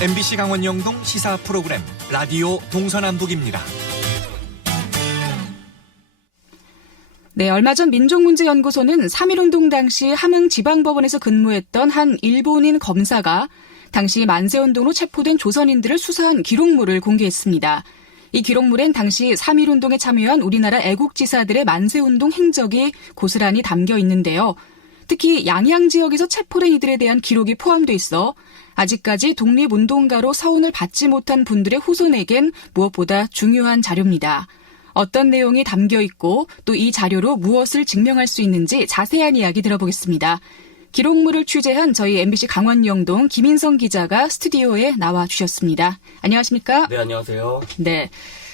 MBC 강원 영동 시사 프로그램 라디오 동서남북입니다. 네, 얼마 전 민족문제연구소는 3.1운동 당시 함흥지방법원에서 근무했던 한 일본인 검사가 당시 만세운동으로 체포된 조선인들을 수사한 기록물을 공개했습니다. 이 기록물엔 당시 3.1운동에 참여한 우리나라 애국지사들의 만세운동 행적이 고스란히 담겨 있는데요. 특히 양양 지역에서 체포된 이들에 대한 기록이 포함돼 있어 아직까지 독립운동가로 서훈을 받지 못한 분들의 후손에겐 무엇보다 중요한 자료입니다. 어떤 내용이 담겨 있고 또 이 자료로 무엇을 증명할 수 있는지 자세한 이야기 들어보겠습니다. 기록물을 취재한 저희 MBC 강원 영동 김인성 기자가 스튜디오에 나와 주셨습니다. 안녕하십니까? 네, 안녕하세요. 네.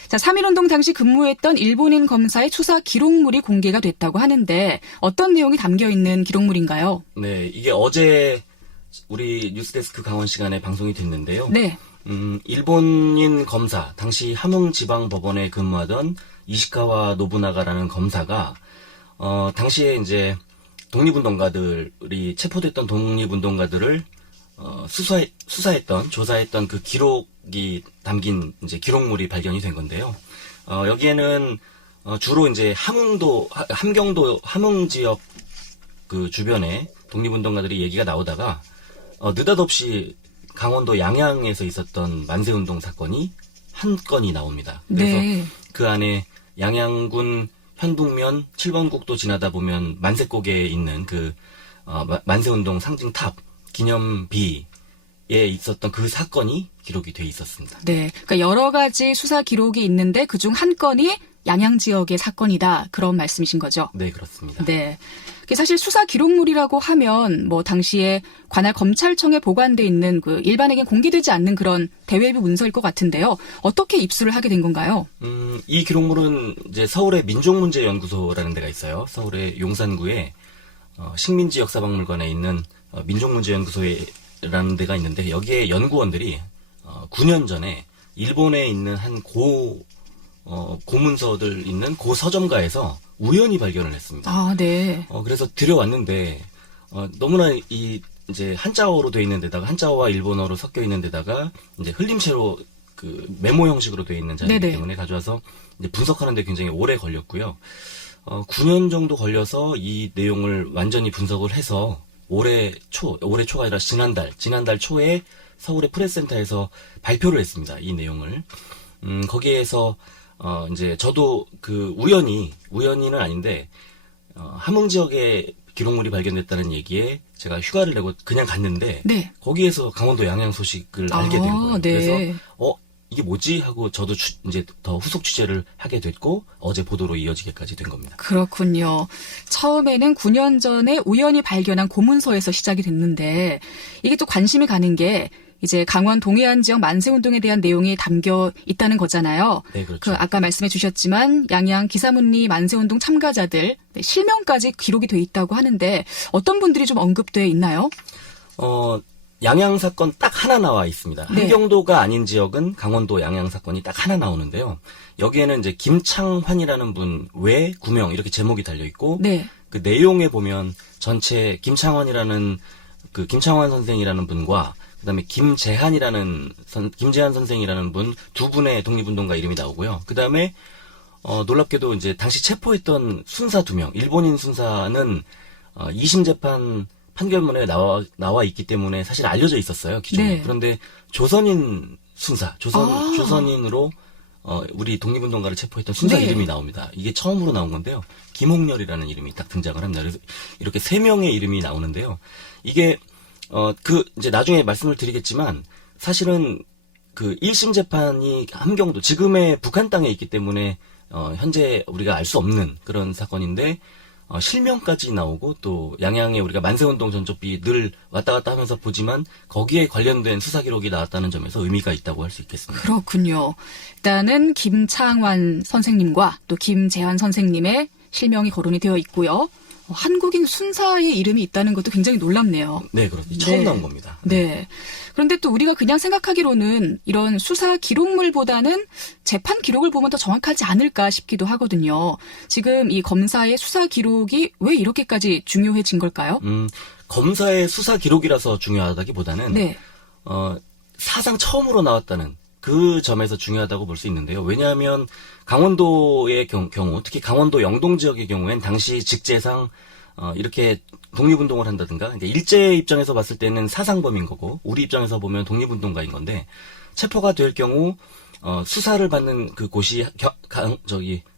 자, 3.1운동 당시 근무했던 일본인 검사의 수사 기록물이 공개가 됐다고 하는데 어떤 내용이 담겨 있는 기록물인가요? 네, 이게 어제 우리 뉴스데스크 강원 시간에 방송이 됐는데요. 네. 일본인 검사, 당시 함흥지방법원에 근무하던 이시카와 노부나가라는 검사가 당시에 이제 독립운동가들이 체포됐던 독립운동가들을 수사했던 조사했던 그 기록이 담긴 이제 기록물이 발견이 된 건데요. 여기에는 주로 이제 함경도 함흥 지역 그 주변에 독립운동가들이 얘기가 나오다가 느닷없이 강원도 양양에서 있었던 만세운동 사건이 한 건이 나옵니다. 그래서 네. 그 안에 양양군 현북면 7번 국도 지나다 보면 만세고개에 있는 그 만세운동 상징탑 기념비에 있었던 그 사건이 기록이 돼 있었습니다. 네. 그러니까 여러 가지 수사 기록이 있는데 그중 한 건이 양양 지역의 사건이다. 그런 말씀이신 거죠? 네, 그렇습니다. 네. 사실 수사 기록물이라고 하면 뭐 당시에 관할 검찰청에 보관돼 있는 그 일반에게 공개되지 않는 그런 대외부 문서일 것 같은데요. 어떻게 입수를 하게 된 건가요? 이 기록물은 이제 서울의 민족문제연구소라는 데가 있어요. 서울의 용산구에 식민지 역사박물관에 있는 민족문제연구소라는 데가 있는데 여기에 연구원들이 9년 전에 일본에 있는 한 고문서들 있는 고 서점가에서 우연히 발견을 했습니다. 아, 네. 그래서 들여왔는데 너무나 이제 한자어로 돼 있는 데다가 한자어와 일본어로 섞여 있는 데다가 이제 흘림체로 그 메모 형식으로 돼 있는 자료이기 네네. 때문에 가져와서 이제 분석하는데 굉장히 오래 걸렸고요. 9년 정도 걸려서 이 내용을 완전히 분석을 해서 올해 초가 아니라 지난달 초에 서울의 프레스센터에서 발표를 했습니다. 이 내용을. 거기에서 이제 저도 그 우연히는 아닌데 함흥 지역에 기록물이 발견됐다는 얘기에 제가 휴가를 내고 그냥 갔는데 네. 거기에서 강원도 양양 소식을 알게 된 거예요. 네. 그래서 이게 뭐지 하고 저도 이제 더 후속 취재를 하게 됐고 어제 보도로 이어지게까지 된 겁니다. 그렇군요. 처음에는 9년 전에 우연히 발견한 고문서에서 시작이 됐는데 이게 또 관심이 가는 게 이제 강원 동해안 지역 만세운동에 대한 내용이 담겨 있다는 거잖아요. 네, 그렇죠. 그 아까 말씀해 주셨지만 양양 기사문리 만세운동 참가자들 실명까지 기록이 돼 있다고 하는데 어떤 분들이 좀 언급돼 있나요? 양양 사건 딱 하나 나와 있습니다. 네. 함경도가 아닌 지역은 강원도 양양 사건이 딱 하나 나오는데요. 여기에는 이제 김창환이라는 분 외 구명 이렇게 제목이 달려 있고 네. 그 내용에 보면 전체 김창환 선생이라는 분과 그다음에 김재한 선생이라는 분 두 분의 독립운동가 이름이 나오고요. 그다음에 놀랍게도 이제 당시 체포했던 순사 2명, 일본인 순사는 2심 재판 판결문에 나와 있기 때문에 사실 알려져 있었어요, 기존에. 네. 그런데 조선인 순사, 조선인으로 우리 독립운동가를 체포했던 순사 네. 이름이 나옵니다. 이게 처음으로 나온 건데요. 김홍렬이라는 이름이 딱 등장을 합니다. 그래서 이렇게 3명의 이름이 나오는데요. 이게 이제 나중에 말씀을 드리겠지만, 사실은 그 1심 재판이 함경도, 지금의 북한 땅에 있기 때문에, 현재 우리가 알 수 없는 그런 사건인데, 실명까지 나오고, 또 양양에 우리가 만세운동 전적비 늘 왔다 갔다 하면서 보지만, 거기에 관련된 수사 기록이 나왔다는 점에서 의미가 있다고 할 수 있겠습니다. 그렇군요. 일단은 김창환 선생님과 또 김재한 선생님의 실명이 거론이 되어 있고요. 한국인 순사의 이름이 있다는 것도 굉장히 놀랍네요. 네, 그렇죠. 처음 나온 겁니다. 네. 그런데 또 우리가 그냥 생각하기로는 이런 수사 기록물보다는 재판 기록을 보면 더 정확하지 않을까 싶기도 하거든요. 지금 이 검사의 수사 기록이 왜 이렇게까지 중요해진 걸까요? 검사의 수사 기록이라서 중요하다기보다는 네. 사상 처음으로 나왔다는 그 점에서 중요하다고 볼 수 있는데요. 왜냐하면 강원도의 경우, 특히 강원도 영동 지역의 경우엔 당시 직제상 이렇게 독립운동을 한다든가, 그러니까 일제 입장에서 봤을 때는 사상범인 거고, 우리 입장에서 보면 독립운동가인 건데, 체포가 될 경우 수사를 받는 그 곳이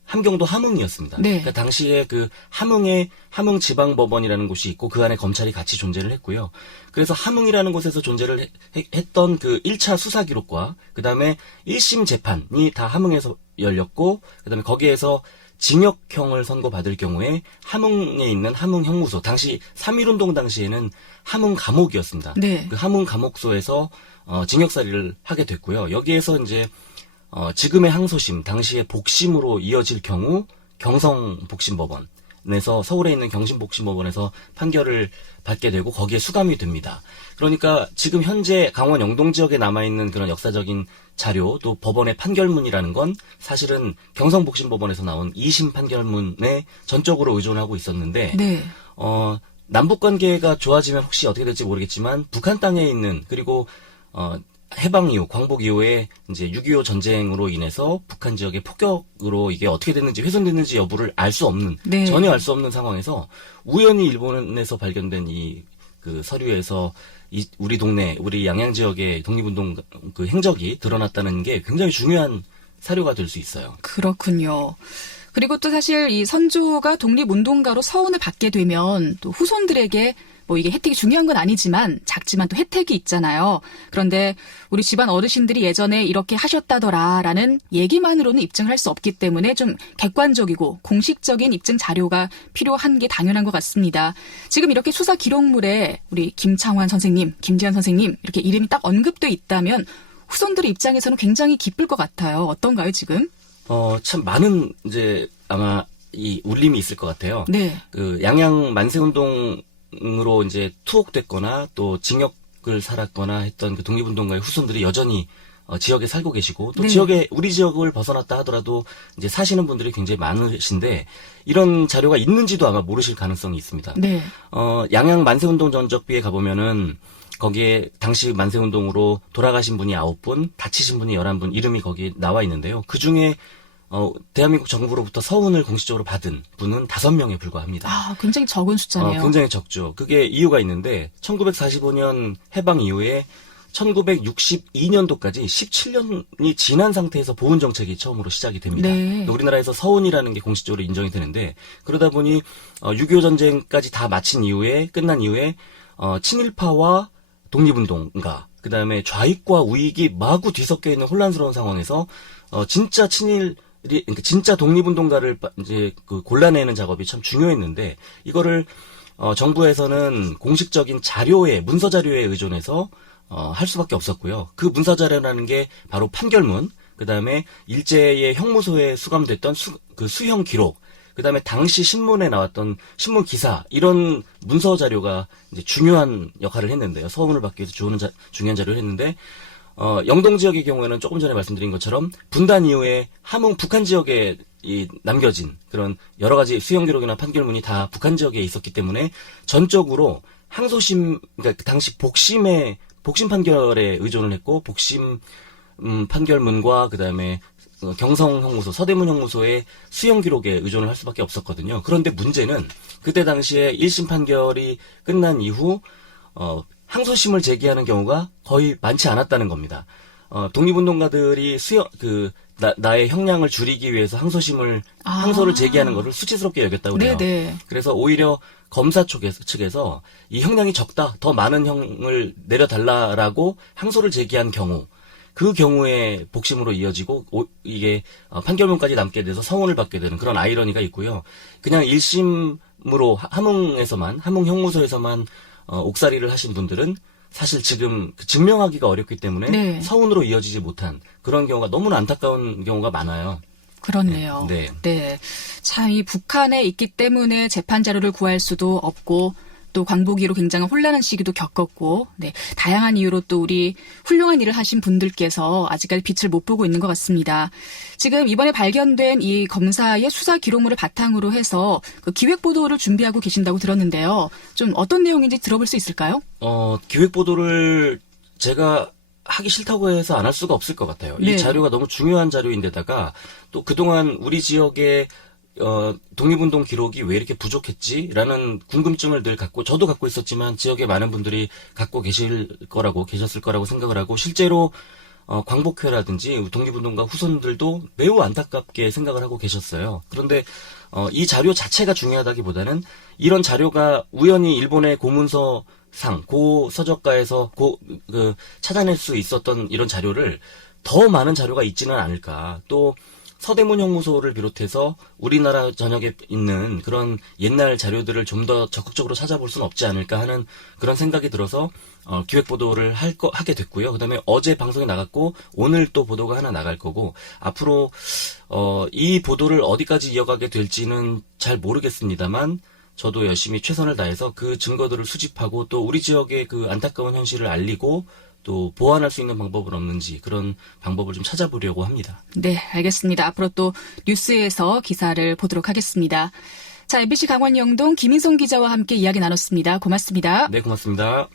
함경도 함흥이었습니다. 네. 그러니까 당시에 그 함흥에 함흥지방법원이라는 곳이 있고 그 안에 검찰이 같이 존재를 했고요. 그래서 함흥이라는 곳에서 존재를 했던 그 1차 수사 기록과 그다음에 1심 재판이 다 함흥에서 열렸고 그다음에 거기에서 징역형을 선고받을 경우에 함흥에 있는 함흥형무소, 당시 3.1운동 당시에는 함흥 감옥이었습니다. 네. 그 함흥 감옥소에서 징역살이를 하게 됐고요. 여기에서 이제 지금의 항소심, 당시의 복심으로 이어질 경우 경성복심법원에서 서울에 있는 경신복심법원에서 판결을 받게 되고 거기에 수감이 됩니다. 그러니까 지금 현재 강원 영동 지역에 남아있는 그런 역사적인 자료 또 법원의 판결문이라는 건 사실은 경성복심법원에서 나온 2심 판결문에 전적으로 의존하고 있었는데 네. 남북 관계가 좋아지면 혹시 어떻게 될지 모르겠지만 북한 땅에 있는 그리고 해방 이후, 광복 이후에 이제 6.25 전쟁으로 인해서 북한 지역의 폭격으로 이게 어떻게 됐는지 훼손됐는지 여부를 알 수 없는, 네. 전혀 알 수 없는 상황에서 우연히 일본에서 발견된 그 서류에서 우리 동네, 우리 양양 지역의 독립운동 그 행적이 드러났다는 게 굉장히 중요한 사료가 될 수 있어요. 그렇군요. 그리고 또 사실 이 선조가 독립운동가로 서훈을 받게 되면 또 후손들에게 뭐 이게 혜택이 중요한 건 아니지만 작지만 또 혜택이 있잖아요. 그런데 우리 집안 어르신들이 예전에 이렇게 하셨다더라라는 얘기만으로는 입증을 할 수 없기 때문에 좀 객관적이고 공식적인 입증 자료가 필요한 게 당연한 것 같습니다. 지금 이렇게 수사 기록물에 우리 김창환 선생님, 김지한 선생님 이렇게 이름이 딱 언급돼 있다면 후손들의 입장에서는 굉장히 기쁠 것 같아요. 어떤가요, 지금? 참 많은 이제 아마 이 울림이 있을 것 같아요. 네. 그 양양 만세운동으로 이제 투옥됐거나 또 징역을 살았거나 했던 그 독립운동가의 후손들이 여전히 지역에 살고 계시고 또 네. 지역에 우리 지역을 벗어났다 하더라도 이제 사시는 분들이 굉장히 많으신데 이런 자료가 있는지도 아마 모르실 가능성이 있습니다. 네. 양양 만세운동 전적비에 가보면은 거기에 당시 만세운동으로 돌아가신 분이 9분, 다치신 분이 11분 이름이 거기에 나와 있는데요. 그 중에 대한민국 정부로부터 서훈을 공식적으로 받은 분은 5명에 불과합니다. 아, 굉장히 적은 숫자네요. 굉장히 적죠. 그게 이유가 있는데 1945년 해방 이후에 1962년도까지 17년이 지난 상태에서 보훈 정책이 처음으로 시작이 됩니다. 네. 우리나라에서 서훈이라는 게 공식적으로 인정이 되는데 그러다 보니 6.25 전쟁까지 다 마친 이후에 끝난 이후에 친일파와 독립운동가 그다음에 좌익과 우익이 마구 뒤섞여 있는 혼란스러운 상황에서 진짜 그러니까 진짜 독립운동가를 이제 그 골라내는 작업이 참 중요했는데 이거를 정부에서는 공식적인 자료에 문서 자료에 의존해서 할 수밖에 없었고요. 그 문서 자료라는 게 바로 판결문, 그다음에 일제의 형무소에 수감됐던 그 수형 기록, 그다음에 당시 신문에 나왔던 신문 기사 이런 문서 자료가 이제 중요한 역할을 했는데요. 서훈을 받기 위해서 중요한 자료를 했는데 영동 지역의 경우에는 조금 전에 말씀드린 것처럼 분단 이후에 함흥 북한 지역에 남겨진 그런 여러 가지 수형 기록이나 판결문이 다 북한 지역에 있었기 때문에 전적으로 항소심, 그러니까 당시 복심 판결에 의존을 했고 복심 판결문과 그다음에 경성 형무소, 서대문 형무소의 수형 기록에 의존을 할 수밖에 없었거든요. 그런데 문제는 그때 당시에 1심 판결이 끝난 이후 항소심을 제기하는 경우가 거의 많지 않았다는 겁니다. 독립운동가들이 나의 형량을 줄이기 위해서 항소를 제기하는 것을 수치스럽게 여겼다고 그래요. 네네. 그래서 오히려 검사 측에서 이 형량이 적다, 더 많은 형을 내려달라라고 항소를 제기한 경우, 그 경우에 복심으로 이어지고 이게 판결문까지 남게 돼서 서훈을 받게 되는 그런 아이러니가 있고요. 그냥 1심으로 함흥 형무소에서만 옥살이를 하신 분들은 사실 지금 증명하기가 어렵기 때문에 네. 서훈으로 이어지지 못한 그런 경우가 너무나 안타까운 경우가 많아요. 그렇네요. 네. 네. 참, 이 북한에 있기 때문에 재판 자료를 구할 수도 없고, 또 광복이로 굉장한 혼란한 시기도 겪었고, 네. 다양한 이유로 또 우리 훌륭한 일을 하신 분들께서 아직까지 빛을 못 보고 있는 것 같습니다. 지금 이번에 발견된 이 검사의 수사 기록물을 바탕으로 해서 그 기획 보도를 준비하고 계신다고 들었는데요. 좀 어떤 내용인지 들어볼 수 있을까요? 기획 보도를 제가 하기 싫다고 해서 안 할 수가 없을 것 같아요. 네. 이 자료가 너무 중요한 자료인데다가 또 그동안 우리 지역의 독립운동 기록이 왜 이렇게 부족했지라는 궁금증을 늘 갖고 저도 갖고 있었지만 지역의 많은 분들이 갖고 계셨을 거라고 생각을 하고 실제로 광복회라든지 독립운동가 후손들도 매우 안타깝게 생각을 하고 계셨어요. 그런데 이 자료 자체가 중요하다기보다는 이런 자료가 우연히 일본의 고문서상 고 서적가에서 찾아낼 수 있었던 이런 자료를 더 많은 자료가 있지는 않을까. 또 서대문 형무소를 비롯해서 우리나라 전역에 있는 그런 옛날 자료들을 좀 더 적극적으로 찾아볼 수는 없지 않을까 하는 그런 생각이 들어서 기획 보도를 하게 됐고요. 그다음에 어제 방송에 나갔고 오늘 또 보도가 하나 나갈 거고 앞으로 이 보도를 어디까지 이어가게 될지는 잘 모르겠습니다만 저도 열심히 최선을 다해서 그 증거들을 수집하고 또 우리 지역의 그 안타까운 현실을 알리고 또 보완할 수 있는 방법은 없는지 그런 방법을 좀 찾아보려고 합니다. 네, 알겠습니다. 앞으로 또 뉴스에서 기사를 보도록 하겠습니다. 자, MBC 강원 영동 김인성 기자와 함께 이야기 나눴습니다. 고맙습니다. 네, 고맙습니다.